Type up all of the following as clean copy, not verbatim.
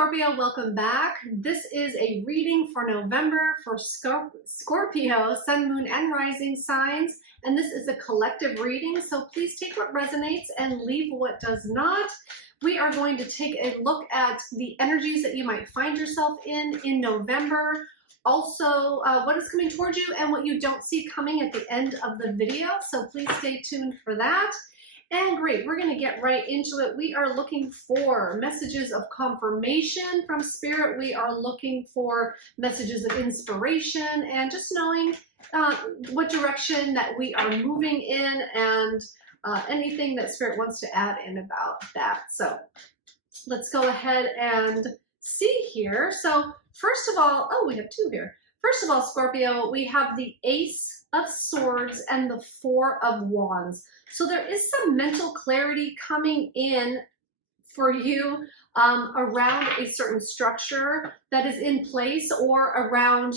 Scorpio, welcome back. This is a reading for November for Scorpio, Sun, Moon, and Rising signs. And this is a collective reading, so please take what resonates and leave what does not. We are going to take a look at the energies that you might find yourself in November. Also, what is coming towards you and what you don't see coming at the end of the video. So please stay tuned for that. And great, we're going to get right into it. We are looking for messages of confirmation from Spirit. We are looking for messages of inspiration and just knowing what direction that we are moving in and anything that Spirit wants to add in about that. So let's go ahead and see here. So first of all, oh, we have two here. First of all, Scorpio, we have the Ace of Swords and the Four of Wands. So there is some mental clarity coming in for you around a certain structure that is in place, or around,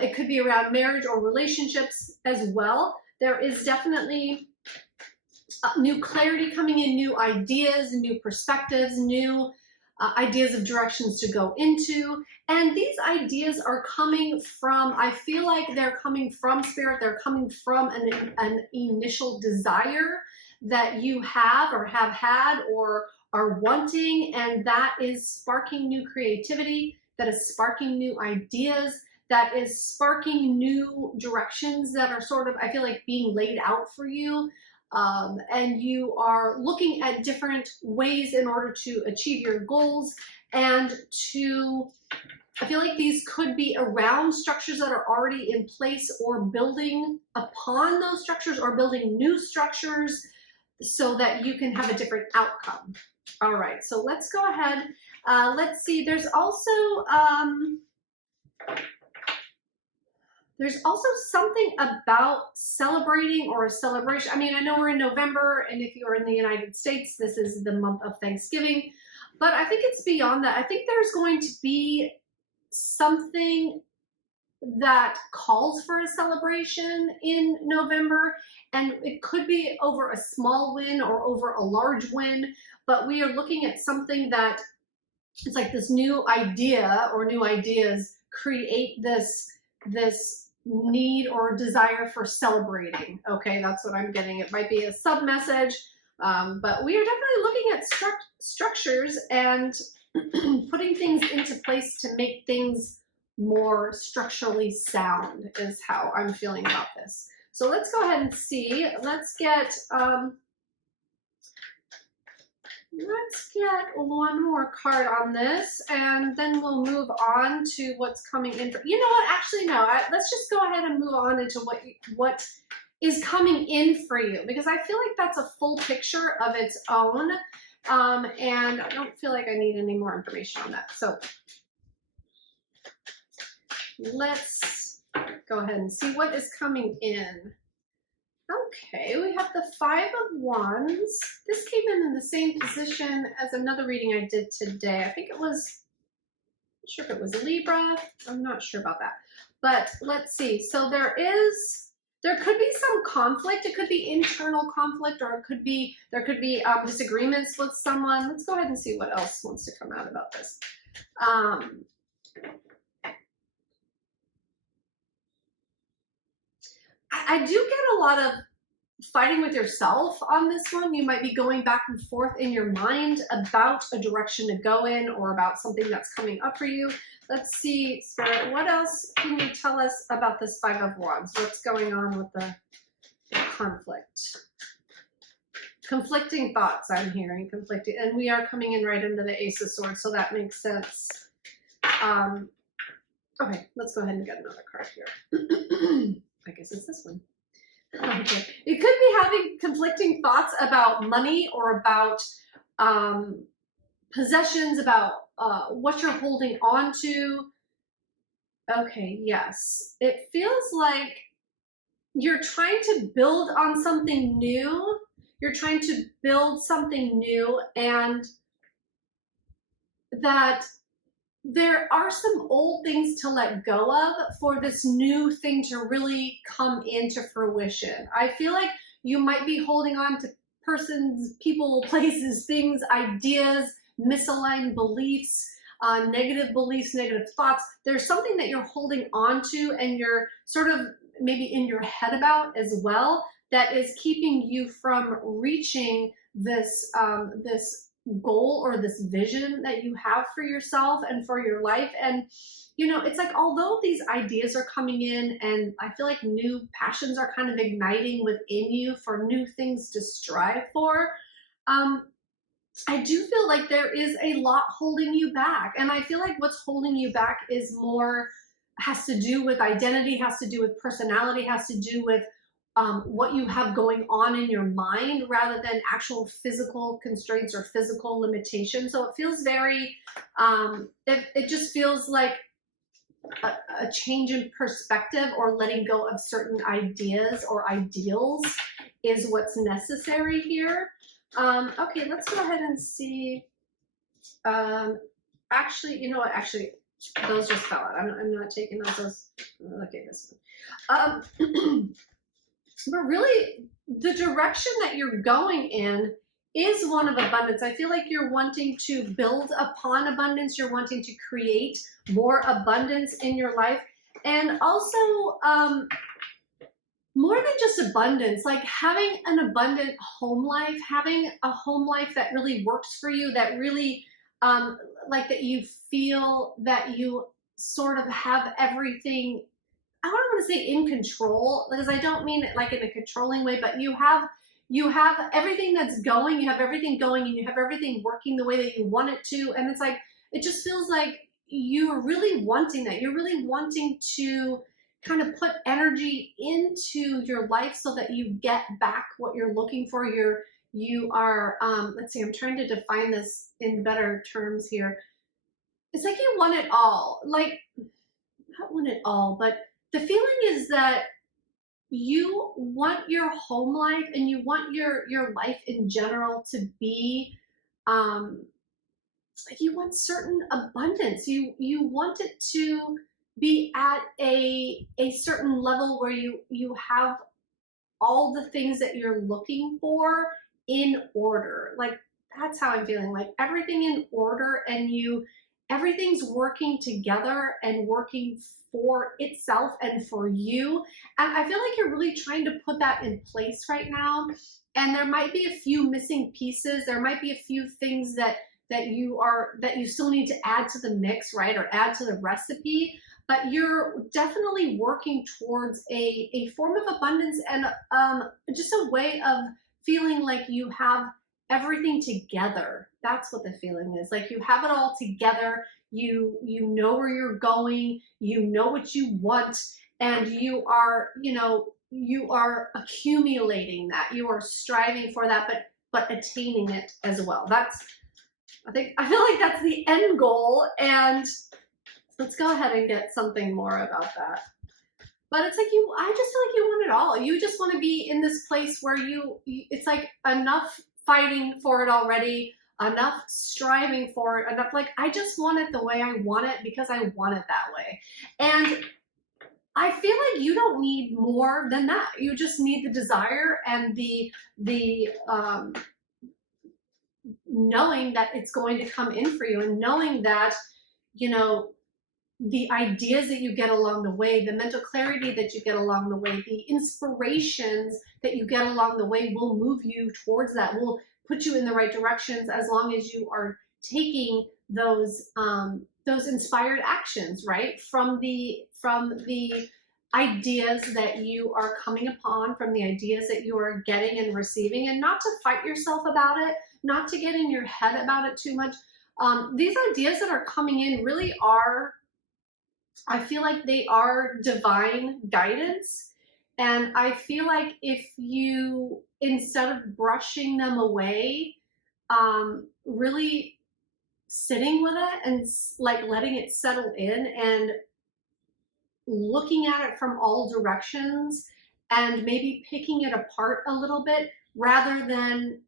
it could be around marriage or relationships as well. There is definitely new clarity coming in, new ideas, new perspectives, new ideas of directions to go into. And these ideas are coming from, I feel like they're coming from Spirit. They're coming from an initial desire that you have or have had or are wanting. And that is sparking new creativity. That is sparking new ideas. That is sparking new directions that are sort of, I feel like, being laid out for you. And you are looking at different ways in order to achieve your goals and to, I feel like these could be around structures that are already in place, or building upon those structures, or building new structures so that you can have a different outcome. All right, so let's go ahead. Let's see, there's also something about celebrating or a celebration. I mean, I know we're in November, and if you're in the United States, this is the month of Thanksgiving, but I think it's beyond that. I think there's going to be something that calls for a celebration in November, and it could be over a small win or over a large win, but we are looking at something that it's like this new idea or new ideas create this need or desire for celebrating. Okay, that's what I'm getting. It might be a sub message, but we are definitely looking at structures and putting things into place to make things more structurally sound is how I'm feeling about this. So let's go ahead and see. Let's get one more card on this, and then we'll move on to what's coming in. You know what? Actually, no. Let's just go ahead and move on into what is coming in for you, because I feel like that's a full picture of its own, and I don't feel like I need any more information on that. So let's go ahead and see what is coming in. Okay, we have the Five of Wands. This came in the same position as another reading I did today. I think it was, I'm not sure if it was Libra. I'm not sure about that. But let's see. So there could be some conflict. It could be internal conflict, or there could be disagreements with someone. Let's go ahead and see what else wants to come out about this. I do get a lot of fighting with yourself on this one. You might be going back and forth in your mind about a direction to go in, or about something that's coming up for you. Let's see, Spirit, what else can you tell us about this Five of Wands? What's going on with the conflict? Conflicting thoughts, I'm hearing. Conflicting, and we are coming in right into the Ace of Swords, so that makes sense. Okay, let's go ahead and get another card here. I guess it's this one. Okay. You could be having conflicting thoughts about money, or about possessions, about what you're holding on to. Okay, yes. It feels like you're trying to build on something new. You're trying to build something new, and that there are some old things to let go of for this new thing to really come into fruition. I feel like you might be holding on to persons, people, places, things, ideas, misaligned beliefs, negative beliefs, negative thoughts. There's something that you're holding on to and you're sort of maybe in your head about as well that is keeping you from reaching this this goal or this vision that you have for yourself and for your life. And you know, it's like, although these ideas are coming in and I feel like new passions are kind of igniting within you for new things to strive for, I do feel like there is a lot holding you back. And I feel like what's holding you back is more, has to do with identity, has to do with personality, has to do with what you have going on in your mind rather than actual physical constraints or physical limitations. So it feels very, it just feels like a change in perspective or letting go of certain ideas or ideals is what's necessary here. Okay, let's go ahead and see. Actually, you know what? Actually, those just fell out. I'm not taking those. Okay, this one. But really, the direction that you're going in is one of abundance. I feel like you're wanting to build upon abundance. You're wanting to create more abundance in your life. And also, more than just abundance, like having an abundant home life, having a home life that really works for you, that really, like that you feel that you sort of have everything, I don't want to say in control, because I don't mean it like in a controlling way, but you have everything that's going, you have everything going and you have everything working the way that you want it to. And it's like, it just feels like you're really wanting that. You're really wanting to kind of put energy into your life so that you get back what you're looking for. You are, let's see, I'm trying to define this in better terms here. It's like you want it all, like not want it all, but the feeling is that you want your home life and you want your life in general to be, you want certain abundance. You want it to be at a certain level where you have all the things that you're looking for in order. Like that's how I'm feeling, like everything in order, and everything's working together and working for itself and for you. And I feel like you're really trying to put that in place right now. And there might be a few missing pieces. There might be a few things that you still need to add to the mix, right? Or add to the recipe. But you're definitely working towards a form of abundance and just a way of feeling like you have everything together. That's what the feeling is. Like you have it all together. You know where you're going. You know what you want, and you are accumulating that. You are striving for that, but attaining it as well. I feel like that's the end goal. And let's go ahead and get something more about that. But it's like I just feel like you want it all. You just want to be in this place where it's like enough fighting for it already, enough striving for it, enough like, I just want it the way I want it because I want it that way. And I feel like you don't need more than that. You just need the desire and the knowing that it's going to come in for you, and knowing that, the ideas that you get along the way, the mental clarity that you get along the way, the inspirations that you get along the way will move you towards that, will put you in the right directions as long as you are taking those inspired actions, right? From the ideas that you are coming upon, from the ideas that you are getting and receiving, and not to fight yourself about it, not to get in your head about it too much. These ideas that are coming in really are, I feel like they are divine guidance. And I feel like if you, instead of brushing them away, really sitting with it and like letting it settle in and looking at it from all directions and maybe picking it apart a little bit rather than,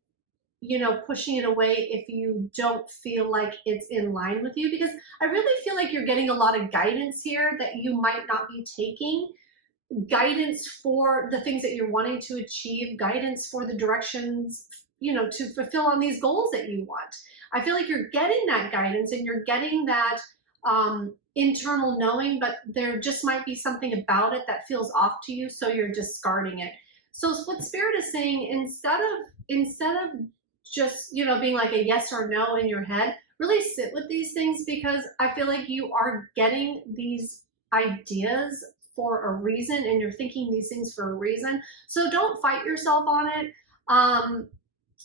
pushing it away if you don't feel like it's in line with you. Because I really feel like you're getting a lot of guidance here that you might not be taking. Guidance for the things that you're wanting to achieve, guidance for the directions, to fulfill on these goals that you want. I feel like you're getting that guidance and you're getting that internal knowing, but there just might be something about it that feels off to you, so you're discarding it. So what Spirit is saying, instead of just, you know, being like a yes or no in your head, really sit with these things, because I feel like you are getting these ideas for a reason, and you're thinking these things for a reason. So don't fight yourself on it.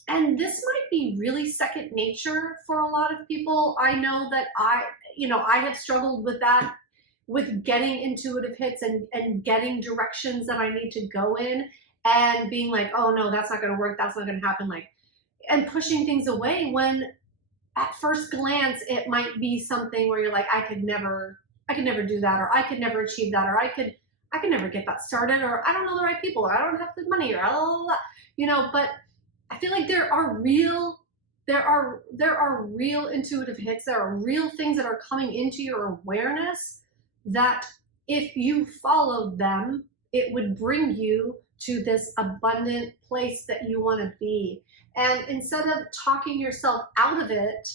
And this might be really second nature for a lot of people. I know that I have struggled with that, with getting intuitive hits and getting directions that I need to go in, and being like, oh no, that's not going to work. That's not going to happen. Like, and pushing things away when at first glance, it might be something where you're like, I could never do that, or I could never achieve that, or I could never get that started, or I don't know the right people, or I don't have the money, or blah, blah, blah, you know. But I feel like there are real intuitive hits. There are real things that are coming into your awareness that if you followed them, it would bring you to this abundant place that you want to be. And instead of talking yourself out of it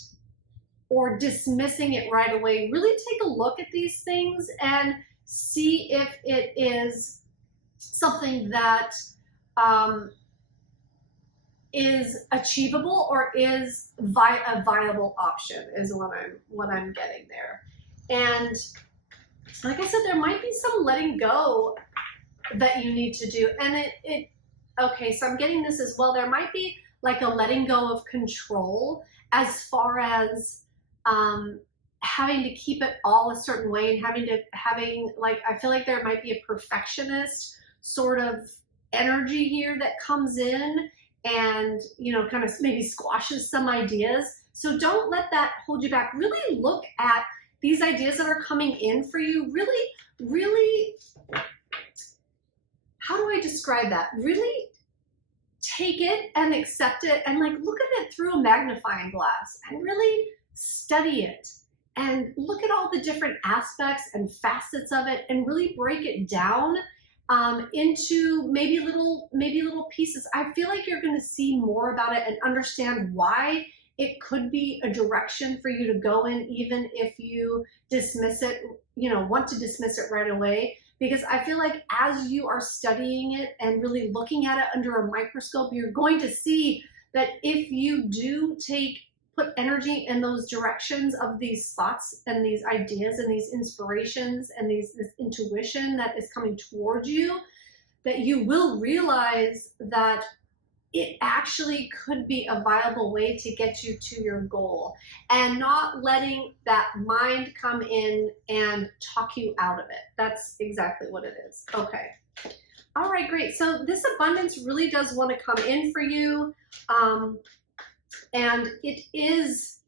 or dismissing it right away, really take a look at these things and see if it is something that is achievable or is a viable option, is what I'm getting there. And like I said, there might be some letting go that you need to do. And okay, so I'm getting this as well. There might be like a letting go of control, as far as having to keep it all a certain way, and having like, I feel like there might be a perfectionist sort of energy here that comes in and, you know, kind of maybe squashes some ideas. So don't let that hold you back. Really look at these ideas that are coming in for you. Really, how do I describe that? Really take it and accept it, and like look at it through a magnifying glass, and really study it and look at all the different aspects and facets of it, and really break it down into maybe little pieces. I feel like you're going to see more about it and understand why it could be a direction for you to go in, even if you dismiss it, you know, want to dismiss it right away. Because I feel like as you are studying it and really looking at it under a microscope, you're going to see that if you do put energy in those directions of these thoughts and these ideas and these inspirations and this intuition that is coming towards you, that you will realize that it actually could be a viable way to get you to your goal, and not letting that mind come in and talk you out of it. That's exactly what it is. Okay. All right, great. So this abundance really does want to come in for you. And it is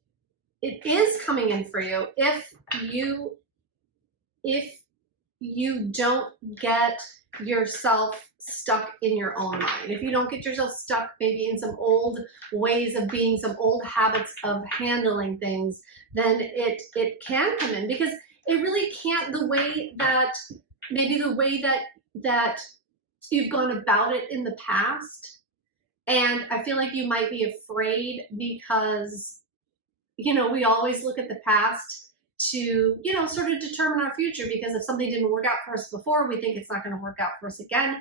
coming in for you if you don't get yourself stuck in your own mind. If you don't get yourself stuck maybe in some old ways of being, some old habits of handling things, then it can come in, because it really can't, the way that you've gone about it in the past. And I feel like you might be afraid because, you know, we always look at the past to, you know, sort of determine our future, because if something didn't work out for us before, we think it's not going to work out for us again.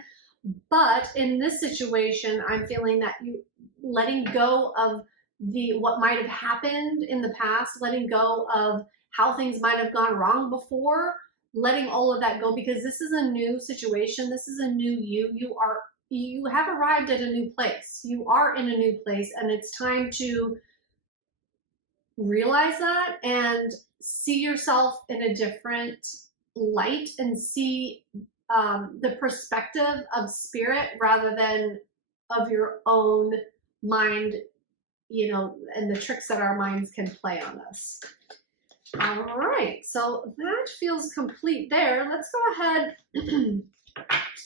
But in this situation, I'm feeling that you letting go of what might have happened in the past, letting go of how things might have gone wrong before, letting all of that go, because this is a new situation. This is a new you. You have arrived at a new place. You are in a new place, and it's time to realize that and see yourself in a different light, and see the perspective of spirit rather than of your own mind, you know, and the tricks that our minds can play on us. All right, so that feels complete there. Let's go ahead.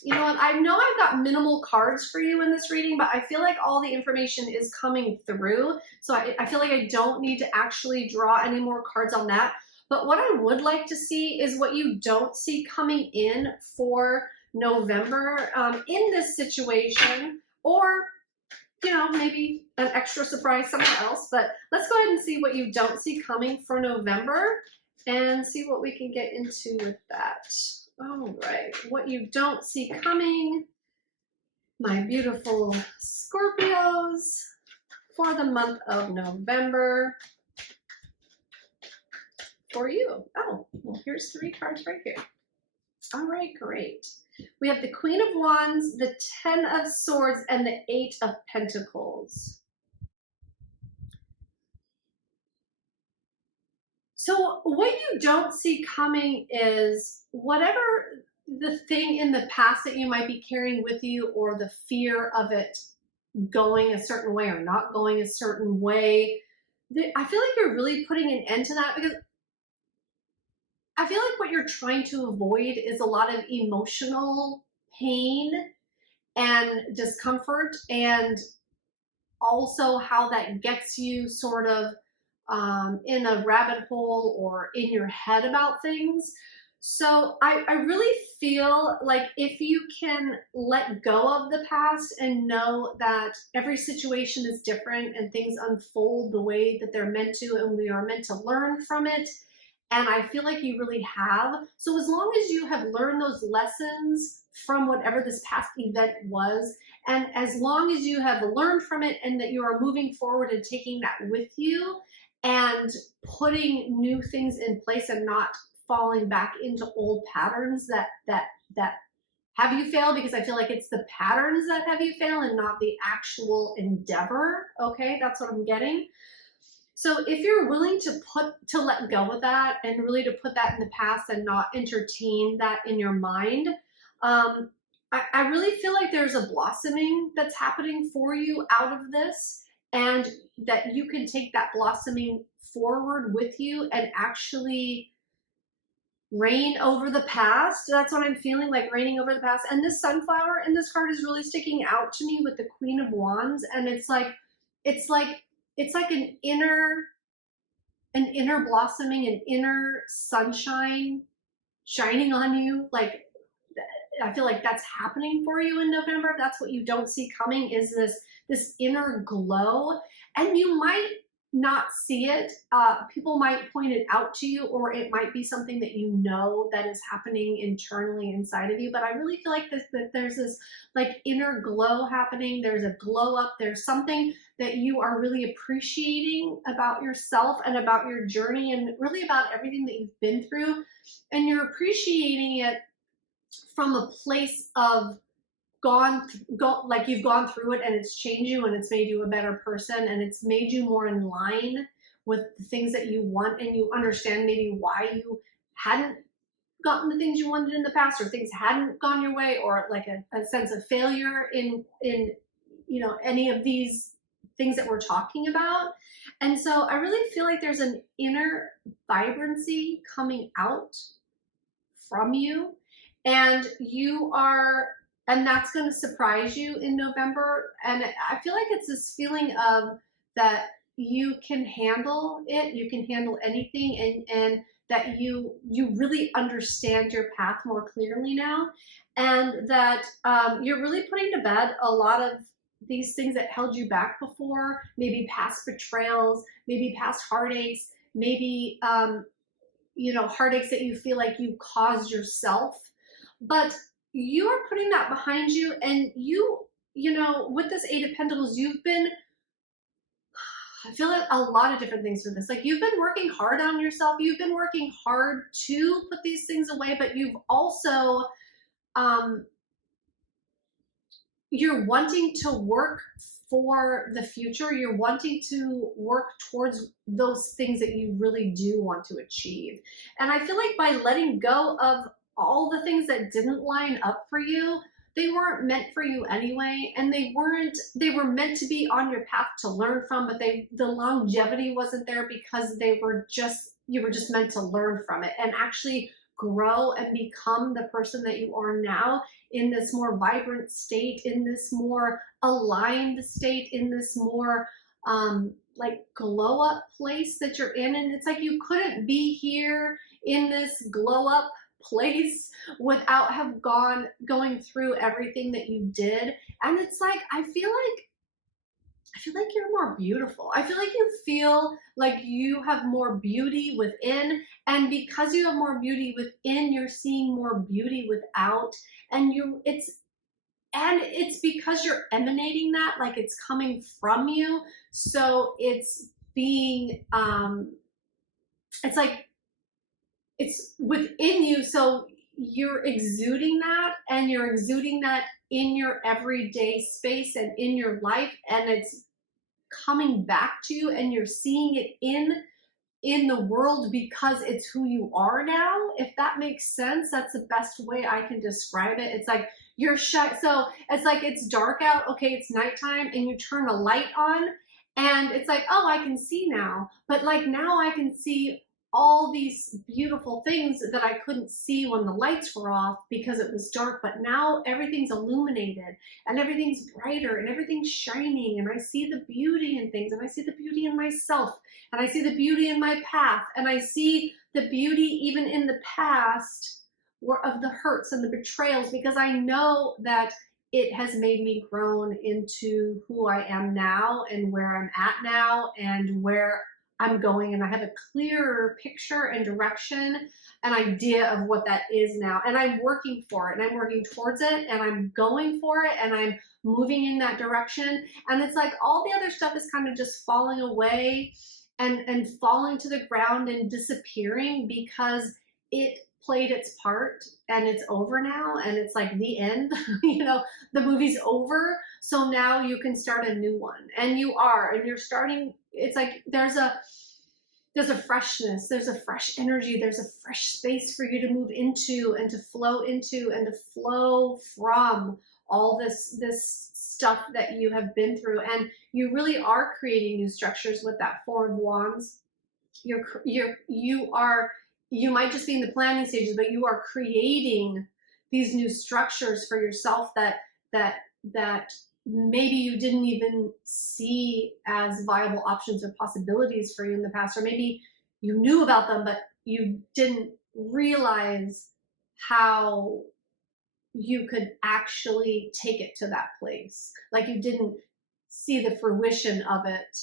You know what, I know I've got minimal cards for you in this reading, but I feel like all the information is coming through. So I feel like I don't need to actually draw any more cards on that. But what I would like to see is what you don't see coming in for November in this situation, or you know, maybe an extra surprise somewhere else. But let's go ahead and see what you don't see coming for November and see what we can get into with that. All right, what you don't see coming, my beautiful Scorpios, for the month of November for you. Oh, well, here's 3 cards right here. All right, great. We have the Queen of Wands, the 10 of Swords, and the 8 of Pentacles. So what you don't see coming is whatever the thing in the past that you might be carrying with you, or the fear of it going a certain way or not going a certain way. I feel like you're really putting an end to that, because I feel like what you're trying to avoid is a lot of emotional pain and discomfort, and also how that gets you sort of in a rabbit hole or in your head about things. So I really feel like if you can let go of the past and know that every situation is different and things unfold the way that they're meant to, and we are meant to learn from it. And I feel like you really have. So as long as you have learned those lessons from whatever this past event was, and as long as you have learned from it and that you are moving forward and taking that with you and putting new things in place and not falling back into old patterns that have you fail, because I feel like it's the patterns that have you fail and not the actual endeavor. Okay, that's what I'm getting. So if you're willing to let go of that and really to put that in the past and not entertain that in your mind, I really feel like there's a blossoming that's happening for you out of this, and that you can take that blossoming forward with you and actually reign over the past. That's what I'm feeling, like reigning over the past. And this sunflower in this card is really sticking out to me with the Queen of Wands, and it's like an inner blossoming, an inner sunshine shining on you. Like, I feel like that's happening for you in November. That's what you don't see coming, is this inner glow. And you might not see it. People might point it out to you, or it might be something that you know that is happening internally inside of you. But I really feel like that there's this like inner glow happening. There's a glow up. There's something that you are really appreciating about yourself and about your journey and really about everything that you've been through. And you're appreciating it from a place of like you've gone through it and it's changed you and it's made you a better person and it's made you more in line with the things that you want, and you understand maybe why you hadn't gotten the things you wanted in the past, or things hadn't gone your way, or like a sense of failure in you know, any of these things that we're talking about. And so I really feel like there's an inner vibrancy coming out from you, and that's going to surprise you in November. And I feel like it's this feeling of that you can handle it, you can handle anything, and that you really understand your path more clearly now, and that you're really putting to bed a lot of these things that held you back before, maybe past betrayals, maybe past heartaches, maybe you know, heartaches that you feel like you caused yourself. But you are putting that behind you, and you know, with this 8 of Pentacles, you've been, I feel like a lot of different things for this. Like, you've been working hard on yourself. You've been working hard to put these things away, but you've also, you're wanting to work for the future. You're wanting to work towards those things that you really do want to achieve. And I feel like by letting go of all the things that didn't line up for you, they weren't meant for you anyway, and they were meant to be on your path to learn from, but the longevity wasn't there, because you were just meant to learn from it and actually grow and become the person that you are now, in this more vibrant state, in this more aligned state, in this more like glow up place that you're in. And it's like you couldn't be here in this glow up place without going through everything that you did. And it's like, I feel like I feel like you're more beautiful. I feel like you have more beauty within, and because you have more beauty within, you're seeing more beauty without, and it's because you're emanating that, like it's coming from you. So it's being it's like it's within you, so you're exuding that, and you're exuding that in your everyday space and in your life, and it's coming back to you, and you're seeing it in the world because it's who you are now. If that makes sense, that's the best way I can describe it. It's like you're shy. So it's like it's dark out. Okay, it's nighttime, and you turn a light on, and it's like, oh, I can see now. But like now I can see all these beautiful things that I couldn't see when the lights were off because it was dark. But now everything's illuminated, and everything's brighter, and everything's shining, and I see the beauty in things, and I see the beauty in myself, and I see the beauty in my path, and I see the beauty even in the past of the hurts and the betrayals, because I know that it has made me grown into who I am now, and where I'm at now, and where I'm going, and I have a clearer picture and direction, an idea of what that is now, and I'm working for it, and I'm working towards it, and I'm going for it, and I'm moving in that direction. And it's like all the other stuff is kind of just falling away and falling to the ground and disappearing because it played its part, and it's over now, and it's like the end. You know, the movie's over, so now you can start a new one, and you're starting. It's like there's a freshness, there's a fresh energy, there's a fresh space for you to move into, and to flow into, and to flow from all this stuff that you have been through. And you really are creating new structures with that Four of Wands. You might just be in the planning stages, but you are creating these new structures for yourself that maybe you didn't even see as viable options or possibilities for you in the past, or maybe you knew about them, but you didn't realize how you could actually take it to that place. Like you didn't see the fruition of it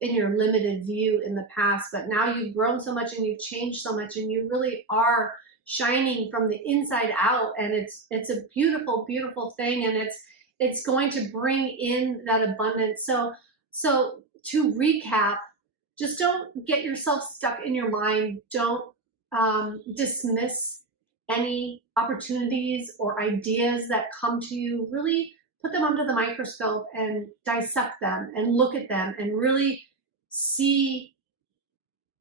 in your limited view in the past, but now you've grown so much, and you've changed so much, and you really are shining from the inside out, and it's a beautiful, beautiful thing, and it's going to bring in that abundance. So to recap, just don't get yourself stuck in your mind. Don't dismiss any opportunities or ideas that come to you. Really put them under the microscope and dissect them and look at them and really see,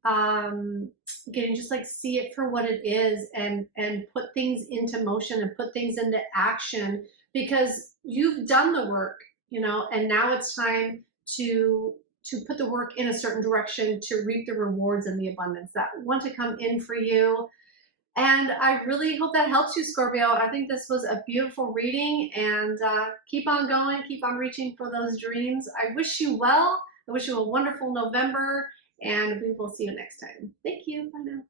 just like see it for what it is, and put things into motion and put things into action, because you've done the work, and now it's time to put the work in a certain direction to reap the rewards and the abundance that want to come in for you. And I really hope that helps you, Scorpio. I think this was a beautiful reading, and keep on going, keep on reaching for those dreams. I wish you well. I wish you a wonderful November, and we will see you next time. Thank you. Bye now.